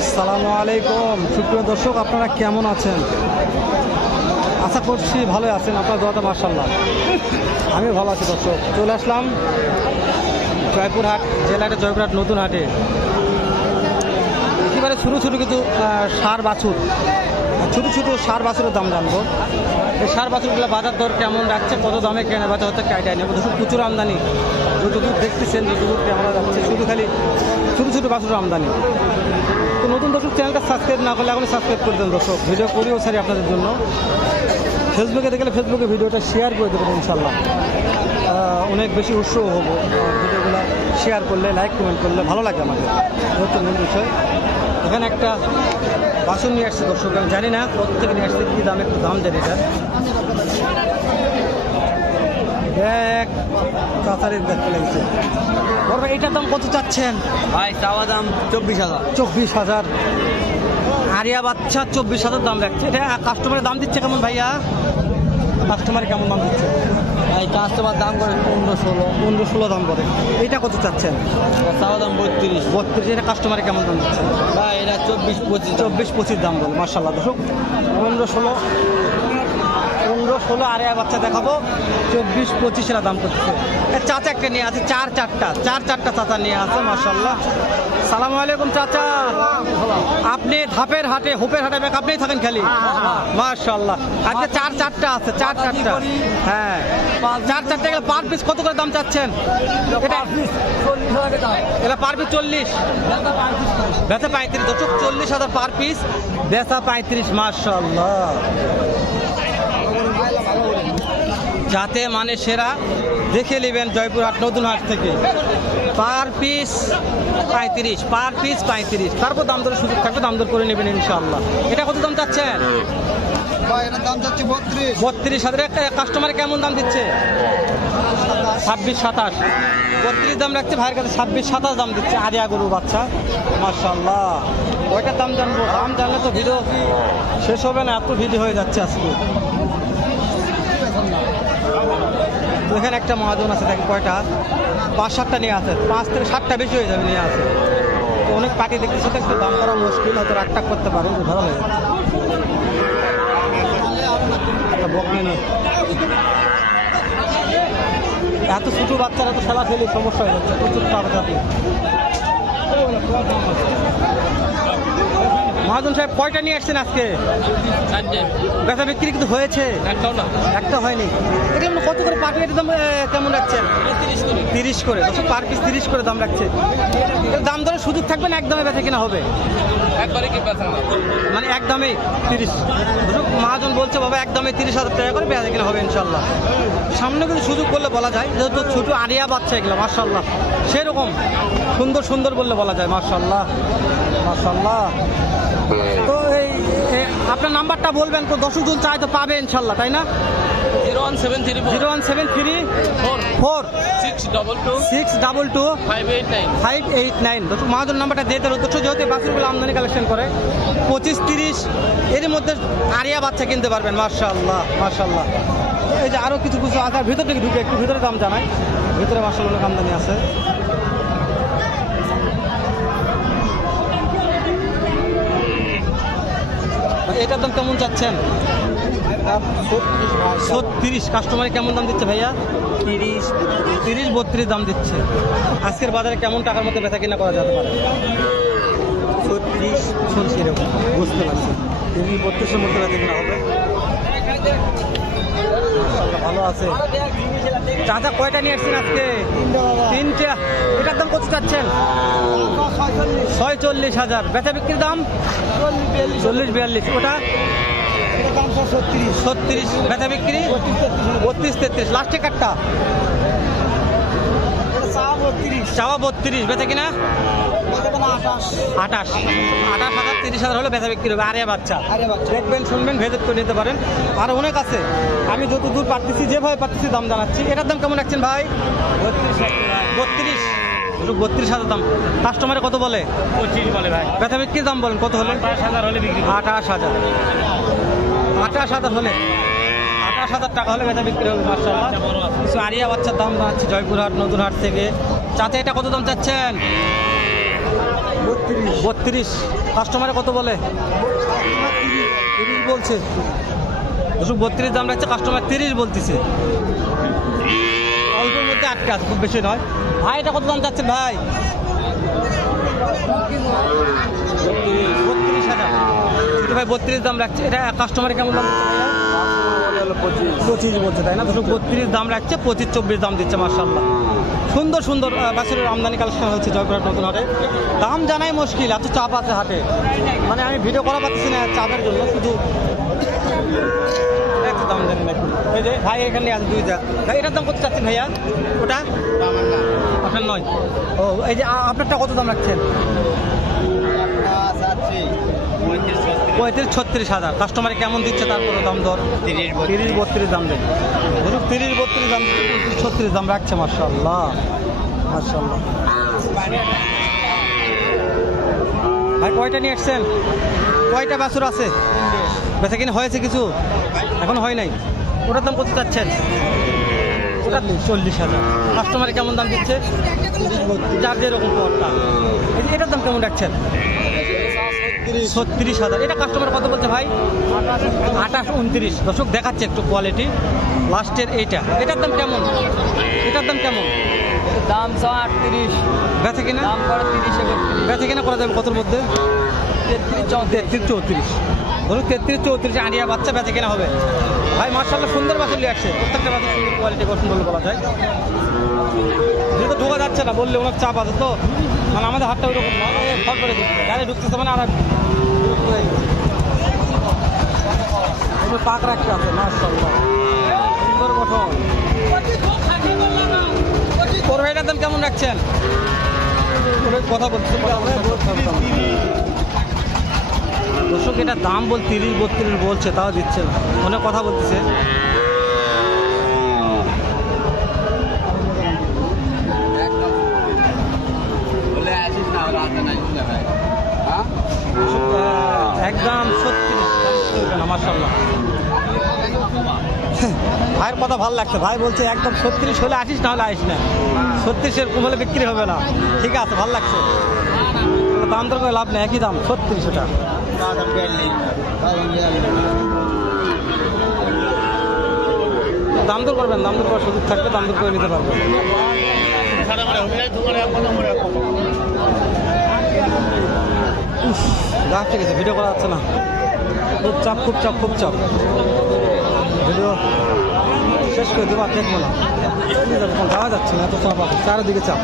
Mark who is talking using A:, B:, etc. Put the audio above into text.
A: আসসালামু আলাইকুম। সুপ্রিয় দর্শক, আপনারা কেমন আছেন? আশা করছি ভালো আছেন। আপনার দোয়াতে মার্শাল্লাহ আমি ভালো আছি দর্শক। চলে আসলাম জয়পুরহাট জেলাটা জয়পুরহাট নতুন হাটে। একেবারে ছোটো ছোটো কিন্তু সার, বাছুর। ছোটো ছোটো সার, বাছুরের দাম জানব। এই সার, বাছুরগুলো বাজার দর কেমন রাখছে? কত দামে কেনা বেচা হচ্ছে? আইডিয়া নেব। দর্শক, প্রচুর আমদানি। যতদূর দেখতেছেন যতদূর ক্যামেরা যাচ্ছে শুধু খালি ছোটো ছোটো বাছুর আমদানি। চ্যানেলটা সাবস্ক্রাইব না করলে এখন সাবস্ক্রাইব করে দেন দর্শক। ভিডিও করিও সারি আপনাদের জন্য। ফেসবুকে দেখলে ফেসবুকে ভিডিওটা শেয়ার করে দেবেন ইনশাল্লাহ অনেক বেশি উৎসাহ হব। ভিডিওগুলো শেয়ার করলে লাইক কমেন্ট করলে ভালো লাগে আমাকে হচ্ছে মূল বিষয়। এখানে একটা বাসন নিয়ে আসছে দর্শক আমি জানি না কত থেকে নিয়ে আসছে কী দাম একটু দাম জানি এটা। দেখ তাড়াতাড়ি দেখতে লাগছে। বড় এটার দাম কত চাচ্ছেন?
B: ভাই চাওয়া দাম চব্বিশ হাজার।
A: চব্বিশ হাজার। আরিয়া বাচ্চা চব্বিশ হাজার দাম রাখছে। এটা কাস্টমারের দাম দিচ্ছে কেমন ভাইয়া? কাস্টমার কেমন দাম দিচ্ছে?
B: এই কাস্টমার দাম করে পনেরো ষোলো।
A: পনেরো ষোলো দাম করে। এটা কত চাচ্ছেন?
B: তাও দাম বত্রিশ।
A: বত্রিশ এটা কাস্টমারে কেমন দাম দিচ্ছে?
B: ভাই এটা চব্বিশ পঁচিশ
A: চব্বিশ পঁচিশ দাম বলে মার্শাল্লাহ দেখো পনেরো ষোলো। পনেরো ষোলো আরিয়া বাচ্চা দেখাবো। চব্বিশ পঁচিশ এরা দাম করতেছে এ চাচা একটা নিয়ে আছে চার চারটা চার চারটা চাচা নিয়ে আছে মার্শাল্লাহ সালাম আলাইকুম চাচা। আপনি ধাপের হাটে হোপের হাটে আপনিই থাকেন খালি? মার্শাল্লাহ আজকে চার চারটা আছে চার চারটা। হ্যাঁ। চার চারটা গেলে পার পিস কত করে দাম চাচ্ছেন? এটা পার পিস চল্লিশ। বেচা পঁয়ত্রিশ চল্লিশ হাজার পার পিস বেচা পঁয়ত্রিশ মার্শাল্লাহ যাতে মানে সেরা দেখে নেবেন জয়পুরহাট নতুন হাট থেকে। পার পিস পঁয়ত্রিশ পার পিস পঁয়ত্রিশ। তারপর দাম দরের সুযোগ থাকবে দাম দর করে নেবেন ইনশাল্লাহ এটা কত দাম চাচ্ছেন?
B: বত্রিশ।
A: হাজার। একটা কাস্টমার কেমন দাম দিচ্ছে? ছাব্বিশ সাতাশ। বত্রিশ দাম রাখছে ভাইয়ের কাছে ছাব্বিশ সাতাশ দাম দিচ্ছে। আরিয়া গরু বাচ্চা মার্শাল্লাহ ওইটার দাম জানব দাম জানলে তো ভিডিও শেষ হবে না এত ভিডিও হয়ে যাচ্ছে আজকে। এখানে একটা মহাজন আছে, দেখেন কয়টা? পাঁচ, সাতটা নিয়ে আছে। পাঁচ থেকে সাতটা বেশি হয়ে যাবে নিয়ে আছে। তো অনেক পার্টি দেখতেছে একটু দাম করা মুশকিল, হয়তো রাগটাক করতে পারে ধরা হয়ে এত ছোটো বাচ্চারা তো খেলা খেলে সমস্যা হয়ে যাচ্ছে, প্রচুর তাড়াতাড়ি মহাজন সাহেব কয়টা নিয়ে আসছেন আজকে? ব্যথা বিক্রি কিন্তু হয়েছে। একটা হয়নি। কত করে পার দাম কেমন রাখছেন তিরিশ করে। পার পিস তিরিশ করে দাম রাখছে। দাম দরে সুযোগ থাকবে না একদমে ব্যথা কিনা হবে? মানে একদমই তিরিশ। মহাজন বলছে বাবা একদমে তিরিশ হাজার টাকা করে বেচা কিনা হবে ইনশাল্লাহ। সামনে কিন্তু সুযোগ করলে বলা যায় যেহেতু ছোটো আরিয়া বাচ্চা এগুলো মার্শাল্লাহ সেরকম সুন্দর সুন্দর বললে বলা যায় মার্শাল্লাহ মার্শাল্লাহ তো এই আপনার নাম্বারটা বলবেন তো দশ জন চাই তো পাবে ইনশাল্লাহ তাই না?
C: Zero one seven three
A: zero one seven three
C: four.
A: Four.
C: Six double two.
A: Six double two
C: five eight nine.
A: Five eight nine. দর্শক মহাজন নাম্বারটা দিয়ে দেওয়ার উদ্দেশ্য যেহেতু বাছুরগুলো আমদানি কালেকশন করে পঁচিশ তিরিশ এর মধ্যে আরিয়া বাচ্চা কিনতে পারবেন মার্শাল্লাহ মার্শাল্লাহ এই যে আরও কিছু কিছু আছে ভিতর থেকে ঢুকে একটু ভিতরে দাম জানাই। ভিতরে মার্শাল্লাহ অনেক আমদানি আছে। এটার দাম কেমন চাচ্ছেন? ছত্রিশ কাস্টমার কেমন দাম দিচ্ছে ভাইয়া?
B: তিরিশ
A: তিরিশ বত্রিশ দাম দিচ্ছে। আজকের বাজারে কেমন টাকার মধ্যে বেচা কিনা করা যেতে পারে?
B: ছত্রিশ
A: শুনছি এরকম। বুঝতে পারছি। তিরিশ বত্রিশের মধ্যে বেচা কিনা হবে। ভালো আছে। চাচা কয়টা নিয়ে আসছেন আজকে? তিনটে। এটার দাম কত চাচ্ছেন? ছয় চল্লিশ হাজার। বেচা বিক্রির দাম? চল্লিশ বিয়াল্লিশ। ওটা? ছত্রিশ। বেচা বিক্রি? বত্রিশ তেত্রিশ। লাস্টে কাটটা চাওয়া বত্রিশ। বেচা কিনা? আঠাশ। আঠাশ। হাজার তিরিশ হাজার হলে বেচা বিক্রি হবে। আরে বাচ্চা। দেখবেন শুনবেন ভেজেট করে নিতে পারেন। আর অনেক আছে। আমি যত দূর পারতেছি যেভাবে পারতেছি দাম জানাচ্ছি। এটার দাম কেমন রাখছেন ভাই? বত্রিশ বত্রিশ। হাজার দাম। কাস্টমারে কত বলে?
C: পঁচিশ বলে ভাই।
A: বেচা বিক্রির দাম বলেন কত হলে?
C: পাঁচ হাজার হলে বিক্রি
A: আঠাশ হাজার। আঠাশ হাজার হলে? আঠাশ হাজার টাকা হলে বেচা বিক্রি হবে মার্শাল্লাহ কিছু আরিয়া বাচ্চার দাম জানাচ্ছি জয়পুরহাট নতুন হাট থেকে। চাচা এটা কত দাম চাচ্ছেন? বত্রিশ। কাস্টমারে কত বলে? তিরিশ বলছে। দুশো বত্রিশ দাম রাখছে, কাস্টমার তিরিশ বলতেছে। অল্পের মধ্যে আটকে আছে, খুব বেশি নয়। ভাই, এটা কত দাম যাচ্ছে ভাই? বত্রিশ হাজার। ভাই, বত্রিশ দাম রাখছে। এটা কাস্টমারে কেমন দাম? পঁচিশ। বলছে তাই না? দুশো বত্রিশ দাম রাখছে পঁচিশ চব্বিশ দাম দিচ্ছে মার্শাল্লাহ সুন্দর সুন্দর বাছুরের আমদানি কালেকশন হচ্ছে জয়পুরহাট নতুন হাটে। দাম জানাই মুশকিল এত চাপ আছে হাটে। মানে আমি ভিডিও করা পাচ্ছি না চাপের জন্য শুধু একটু দাম জানি না এই যে ভাই এখানে আছে দুই যা ভাই এটার দাম কত চাচ্ছেন ভাইয়া? ওটা? আপনার নয়। ও এই যে আপনারটা কত দাম রাখছেন? পঁয়ত্রিশ ছত্রিশ হাজার। কাস্টমারে কেমন দিচ্ছে তারপরে দাম দর?
B: তিরিশ
A: তিরিশ বত্রিশ দাম দেয় ধরুন তিরিশ বত্রিশ দাম দিচ্ছে পঁয়ত্রিশ ছত্রিশ দাম রাখছে মার্শাল্লাহ মার্শাল্লাহ ভাই কয়টা নিয়ে এসছেন কয়টা বাছুর আছে? বেচা কিনে হয়েছে কিছু? এখন হয় নাই। ওটার দাম কত চাচ্ছেন? ওটা চল্লিশ হাজার। কাস্টমারে কেমন দাম দিচ্ছে? যার যেরকম পরটা এটার দাম কেমন রাখছেন? ছত্রিশ হাজার। এটা কাস্টমার কত বলছে ভাই? আঠাশ উনত্রিশ। দর্শক দেখাচ্ছে একটু কোয়ালিটি লাস্টের এইটা। এটার দাম কেমন? এটার দাম কেমন?
B: দাম ছ আটত্রিশ।
A: বেঁচে কিনা?
B: দাম করে তিরিশ একত্রিশ।
A: কিনা করা যাবে কতর মধ্যে?
B: তেত্রিশ
A: তেত্রিশ চৌত্রিশ। ধরুন তেত্রিশ, চৌত্রিশ আঁড়িয়া বাচ্চা বেচে কিনা হবে। ভাই মার্শাল্লাহ সুন্দর বাছুর নিয়ে আসছে। প্রত্যেকটা বাছুর সুন্দর কোয়ালিটি গঠন বলে বলা যায়। যেহেতু ঢোকা যাচ্ছে না, বললে ওনার চাপ আছে তো। মানে আমাদের হাতটা ওইরকম ফল করে দিচ্ছে। গাড়ি ঢুকতেছে মানে আর পাক রাখতে আছে মার্শাল্লাহ সুন্দর গঠন। তোর ভাইটার দাম কেমন রাখছেন? কথা বলছে। দর্শক এটা দাম বল তিরিশ বত্রিশ বলছে তাও দিচ্ছে না। অনেক কথা বলতেছে।
B: হ্যাঁ?
A: একদম সত্যি মার্শাল্লাহ ভাইয়ের কথা ভালো লাগছে। ভাই বলছে একদম ছত্রিশ হলে আসিস না হলে আসিস না। ছত্রিশ এরকম হলে বিক্রি হবে না। ঠিক আছে ভালো লাগছে। দাম দর করে লাভ নেই একই দাম দাম দর করবেন দাম দর করার সুযোগ থাকলে দাম দর করে নিতে পারবেন। গাছ ঠিক আছে ভিডিও করা যাচ্ছে না। খুব চাপ খুব চাপ খুব চাপ। ভিডিও শেষ করে দেবো আর দেখব না। যাওয়া যাচ্ছে না, এত চাপ আছে, চারিদিকে চাপ।